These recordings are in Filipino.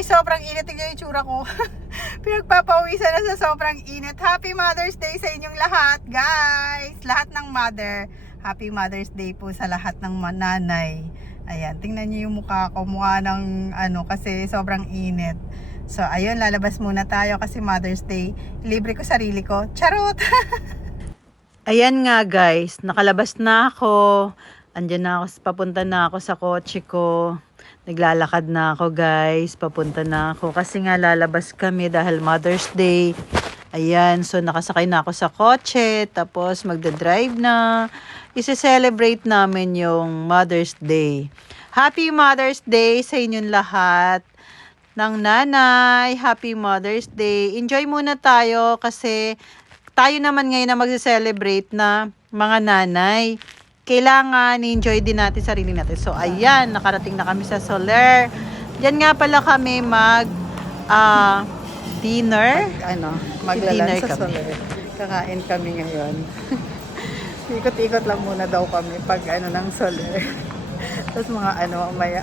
Guys, sobrang init. Tingnan yung itsura ko. Pinagpapawisan na sa sobrang init. Happy Mother's Day sa inyong lahat, guys. Lahat ng mother. Happy Mother's Day po sa lahat ng nanay. Ayan, tingnan niyo yung mukha ko. Mukha ng kasi sobrang init. So, ayun, lalabas muna tayo kasi Mother's Day. Libre ko sarili ko. Charot! Ayan nga, guys. Nakalabas na ako. Andiyan na ako. Papunta na ako sa kotse ko. Naglalakad na ako, guys. Papunta na ako. Kasi nga lalabas kami dahil Mother's Day. Ayan. So, nakasakay na ako sa kotse. Tapos, magdadrive na. Isi-celebrate namin yung Mother's Day. Happy Mother's Day sa inyong lahat ng nanay. Happy Mother's Day. Enjoy muna tayo kasi tayo naman ngayon na magse-celebrate na mga nanay. Kailangan enjoy din natin sarili natin. So, ayan, nakarating na kami sa Soler. Diyan nga pala kami dinner. Maglalan sa Soler. Kakain kami ngayon. Ikot-ikot lang muna daw kami pag ng Soler. Tapos mga maya.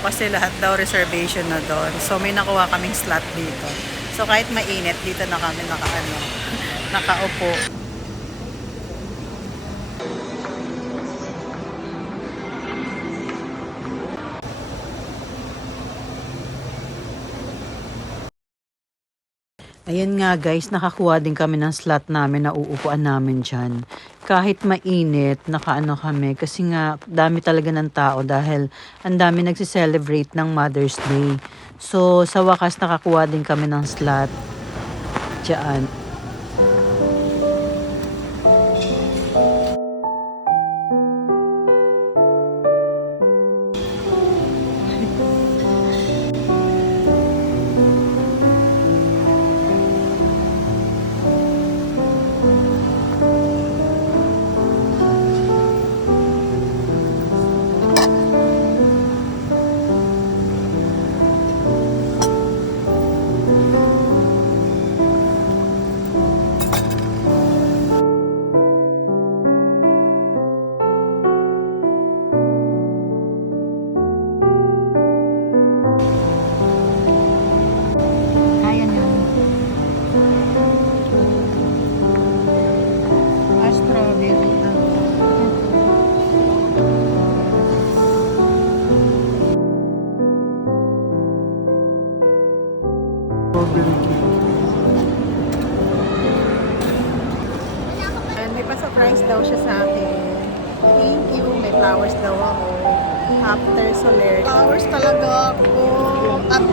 Kasi lahat daw reservation na doon. So may nakuha kaming slot dito. So kahit mainit, dito na kami nakaupo. Ayan nga guys, nakakuha din kami ng slot namin na uupuan namin dyan. Kahit mainit, kami kasi nga dami talaga ng tao dahil ang dami nagsiselebrate ng Mother's Day. So sa wakas nakakuha din kami ng slot dyan. And may pa-surprise daw siya sa akin. Thank you. May flowers daw ako. After Soler. Flowers talaga ako. At